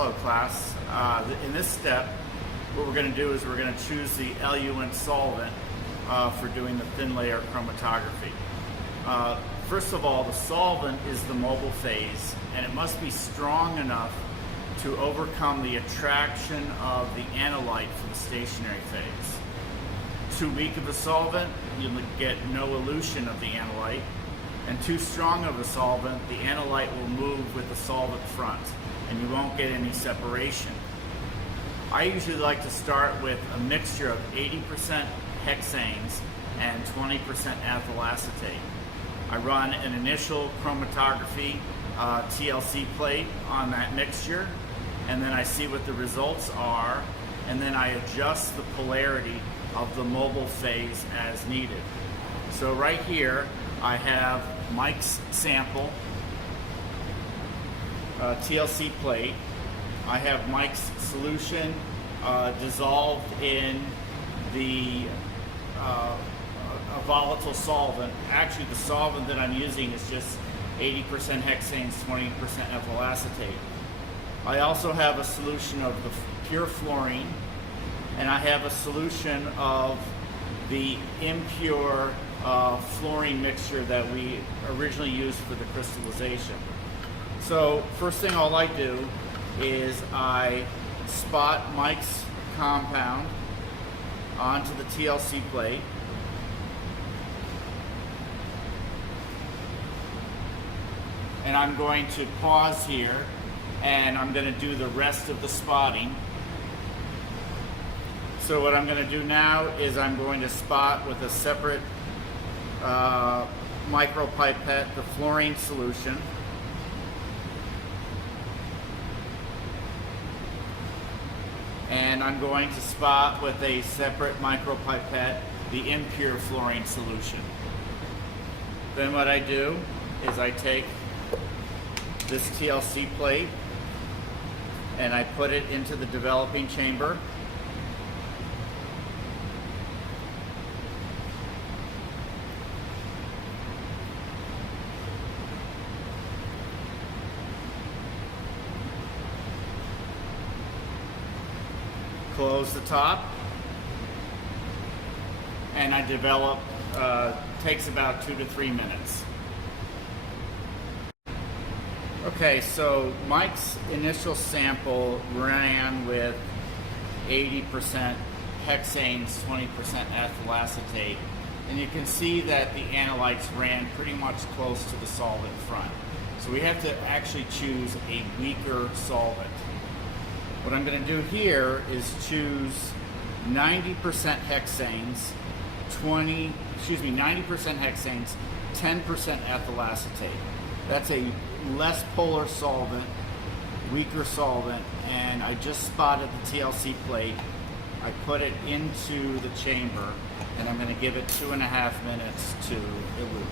Hello class. In this step, what we're going to do is we're going to choose the Eluent solvent for doing the thin layer chromatography. First of all, the solvent is the mobile phase, and it must be strong enough to overcome the attraction of the analyte for the stationary phase. Too weak of a solvent, you'll get no elution of the analyte, and too strong of a solvent, the analyte will move with the solvent front, and you won't get any separation. I usually like to start with a mixture of 80% hexanes and 20% ethyl acetate. I run an initial chromatography TLC plate on that mixture, and then I see what the results are, and then I adjust the polarity of the mobile phase as needed. So right here I have Mike's sample TLC plate. I have Mike's solution dissolved in the a volatile solvent. Actually, the solvent that I'm using is just 80% hexanes, 20% ethyl acetate. I also have a solution of the pure fluorine, and I have a solution of the impure fluorine mixture that we originally used for the crystallization. So first thing all I do is I spot Mike's compound onto the TLC plate. And I'm going to pause here, and I'm going to do the rest of the spotting. So what I'm going to do now is I'm going to spot with a separate micropipette the fluorine solution. And I'm going to spot with a separate micropipette the impure fluorine solution. Then what I do is I take this TLC plate and I put it into the developing chamber. Close the top, and I develop, takes about 2 to 3 minutes. Okay, so Mike's initial sample ran with 80% hexanes, 20% ethyl acetate, and you can see that the analytes ran pretty much close to the solvent front. So we have to actually choose a weaker solvent. What I'm going to do here is choose 90% hexanes, 90% hexanes, 10% ethyl acetate. That's a less polar solvent, weaker solvent, and I just spotted the TLC plate. I put it into the chamber, and I'm going to give it 2.5 minutes to elute.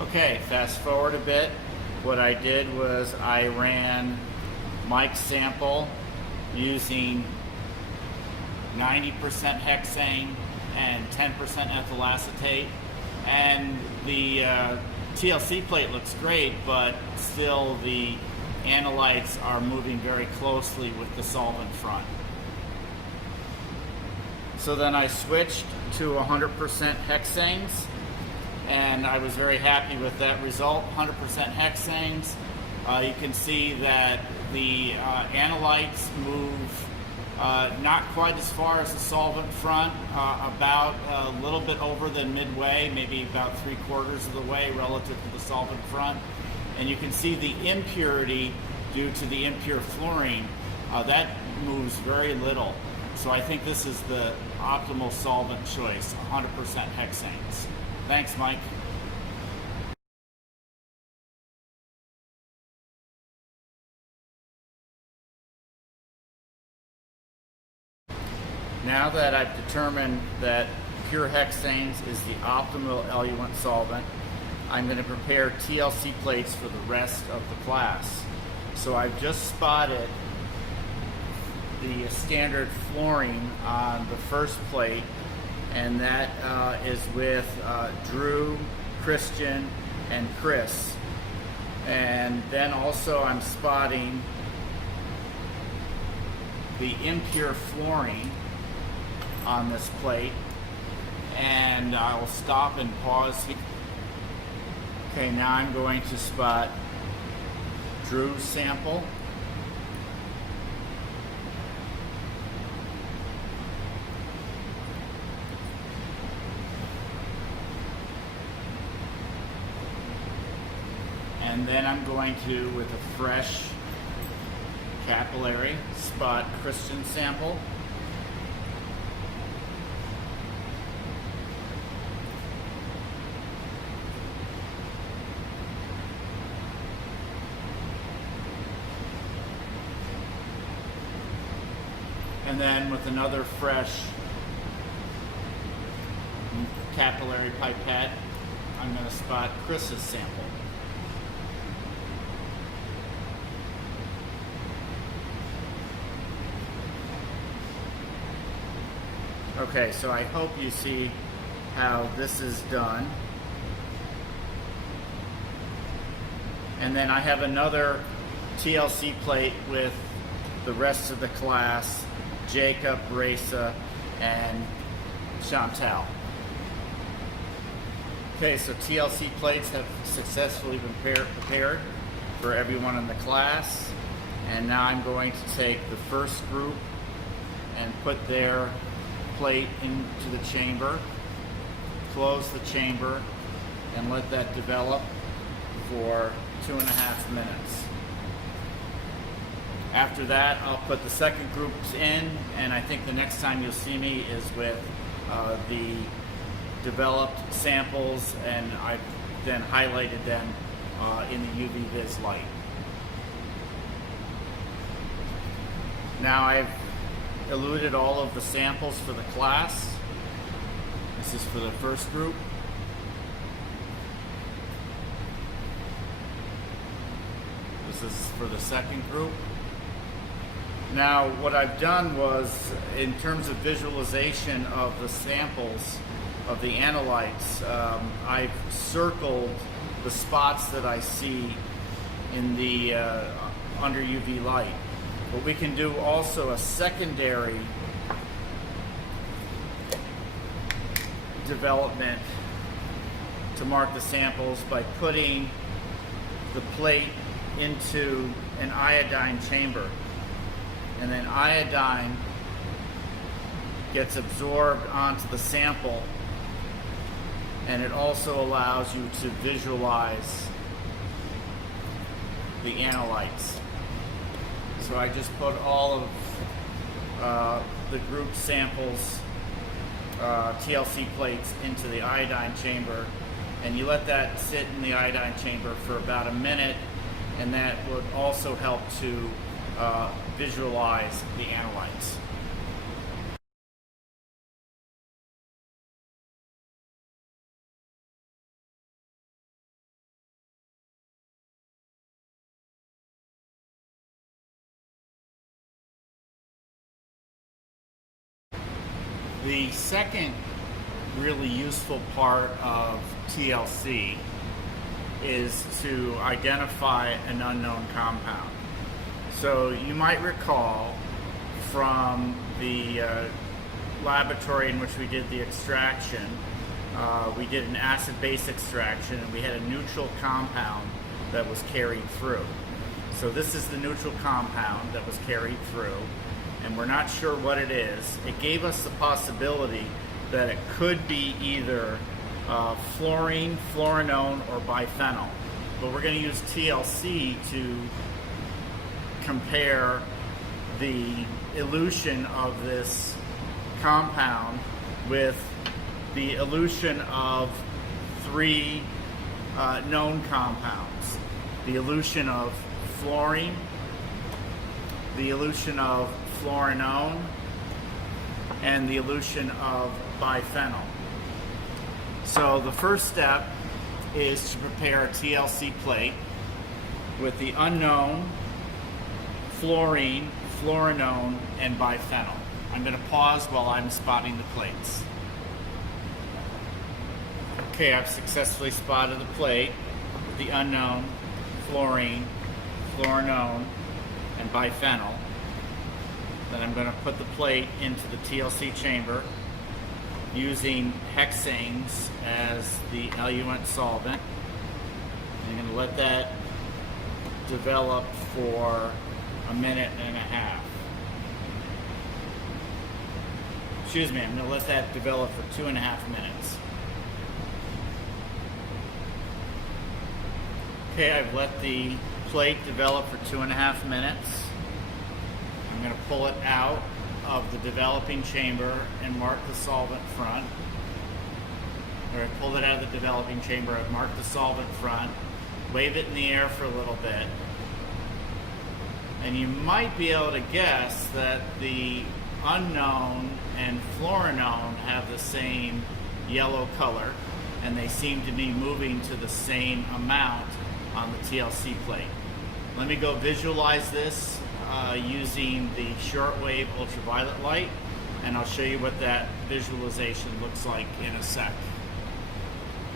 Okay, fast forward a bit. What I did was I ran Mike's sample using 90% hexane and 10% ethyl acetate, and the TLC plate looks great, but still the analytes are moving very closely with the solvent front. So then I switched to 100% hexanes, and I was very happy with that result. 100% hexanes. You can see that the analytes move not quite as far as the solvent front, about a little bit over than midway, maybe about 3/4 of the way relative to the solvent front. And you can see the impurity due to the impure fluorine, that moves very little. So I think this is the optimal solvent choice, 100% hexanes. Thanks, Mike. Now that I've determined that pure hexanes is the optimal eluent solvent, I'm going to prepare TLC plates for the rest of the class. So I've just spotted the standard fluorine on the first plate, and that is with Drew, Christian, and Chris. And then also I'm spotting the impure fluorine on this plate. And I'll stop and pause here. Okay, now I'm going to spot Drew's sample. And then I'm going to, with a fresh capillary, spot Christian's sample. And then with another fresh capillary pipette, I'm going to spot Chris's sample. Okay, so I hope you see how this is done. And then I have another TLC plate with the rest of the class, Jacob, Raisa, and Chantal. Okay, so TLC plates have successfully been prepared for everyone in the class. And now I'm going to take the first group and put their plate into the chamber, close the chamber, and let that develop for 2.5 minutes. After that, I'll put the second groups in, and I think the next time you'll see me is with the developed samples, and I've then highlighted them in the UV Vis light. Now I've eluted all of the samples for the class. This is for the first group. This is for the second group. Now what I've done was, in terms of visualization of the samples of the analytes, I've circled the spots that I see in the under UV light. But we can do also a secondary development to mark the samples by putting the plate into an iodine chamber. And then iodine gets absorbed onto the sample, and it also allows you to visualize the analytes. So I just put all of the group samples, TLC plates, into the iodine chamber, and you let that sit in the iodine chamber for about a minute, and that would also help to visualize the analytes. The second really useful part of TLC is to identify an unknown compound. So you might recall from the laboratory in which we did the extraction, we did an acid-base extraction, and we had a neutral compound that was carried through. So this is the neutral compound that was carried through, and we're not sure what it is. It gave us the possibility that it could be either fluorine, fluorinone, or biphenyl. But we're going to use TLC to compare the elution of this compound with the elution of 3 known compounds. The elution of fluorine, the elution of fluorinone, and the elution of biphenyl. So the first step is to prepare a TLC plate with the unknown fluorine, fluorinone, and biphenyl. I'm going to pause while I'm spotting the plates. Okay, I've successfully spotted the plate. the unknown, fluorine, fluorinone, and biphenyl. Then I'm going to put the plate into the TLC chamber using hexanes as the eluent solvent. I'm going to let that develop for a minute and a half. Excuse me, I'm going to let that develop for 2.5 minutes. Okay, I've let the plate develop for 2.5 minutes. I'm going to pull it out of the developing chamber and mark the solvent front. I pulled it out of the developing chamber, I've marked the solvent front, wave it in the air for a little bit, and you might be able to guess that the unknown and fluorinone have the same yellow color, and they seem to be moving to the same amount on the TLC plate. Let me go visualize this using the shortwave ultraviolet light, and I'll show you what that visualization looks like in a sec.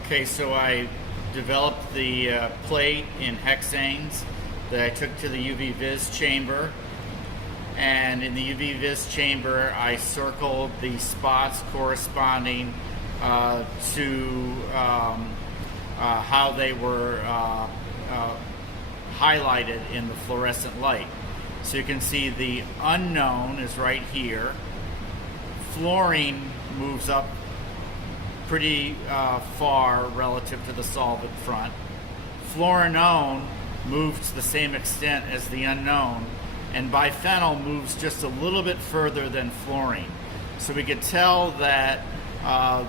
Okay, so I developed the plate in hexanes that I took to the UV vis chamber, and in the UV vis chamber I circled the spots corresponding to how they were highlighted in the fluorescent light. So you can see the unknown is right here. Fluorine moves up pretty far relative to the solvent front. Fluorinone moves to the same extent as the unknown, and biphenyl moves just a little bit further than fluorine. So we could tell that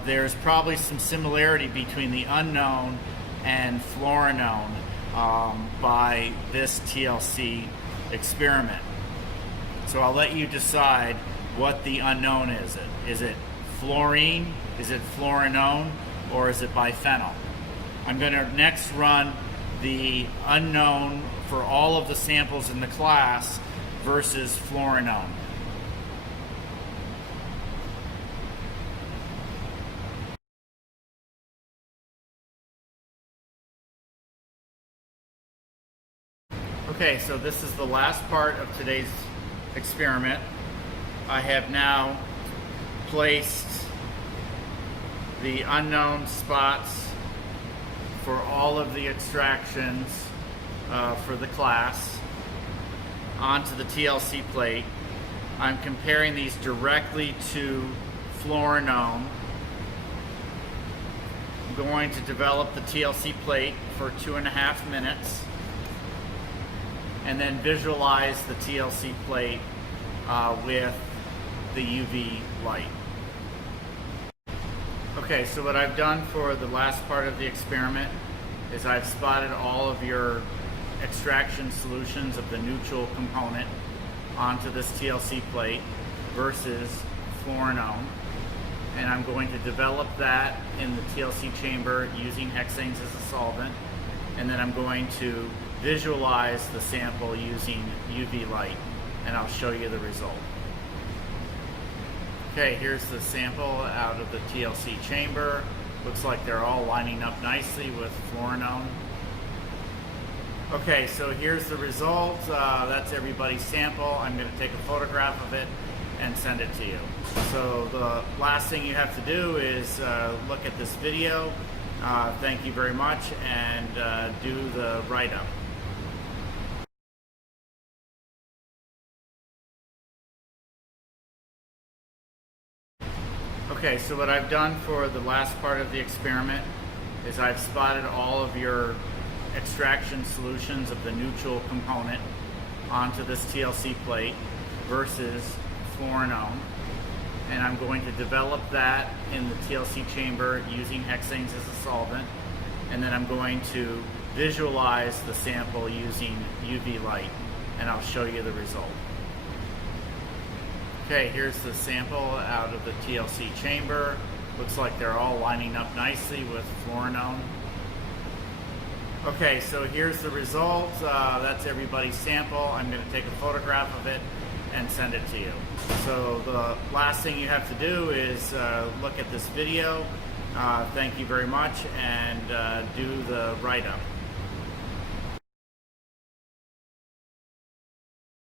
there's probably some similarity between the unknown and fluorinone by this TLC experiment. So I'll let you decide what the unknown is. Is it fluorine, is it fluorinone, or is it biphenyl? I'm going to next run the unknown for all of the samples in the class versus fluorinone. Okay, so this is the last part of today's experiment. I have now placed the unknown spots for all of the extractions for the class onto the TLC plate. I'm comparing these directly to fluorinone. I'm going to develop the TLC plate for 2.5 minutes and then visualize the TLC plate with the UV light. Okay, so what I've done for the last part of the experiment is I've spotted all of your extraction solutions of the neutral component onto this TLC plate versus fluorinone. And I'm going to develop that in the TLC chamber using hexanes as a solvent. And then I'm going to visualize the sample using UV light, and I'll show you the result. Okay, here's the sample out of the TLC chamber. Looks like they're all lining up nicely with fluorinone. Okay, so here's the result. That's everybody's sample. I'm going to take a photograph of it and send it to you. So the last thing you have to do is look at this video. Thank you very much, and do the write-up. Okay, so what I've done for the last part of the experiment is I've spotted all of your extraction solutions of the neutral component onto this TLC plate versus fluorinone. And I'm going to develop that in the TLC chamber using hexanes as a solvent. And then I'm going to visualize the sample using UV light, and I'll show you the result. Okay, here's the sample out of the TLC chamber. Looks like they're all lining up nicely with fluorinone. Okay, so here's the result. That's everybody's sample. I'm going to take a photograph of it and send it to you. So the last thing you have to do is look at this video. Thank you very much, and do the write-up.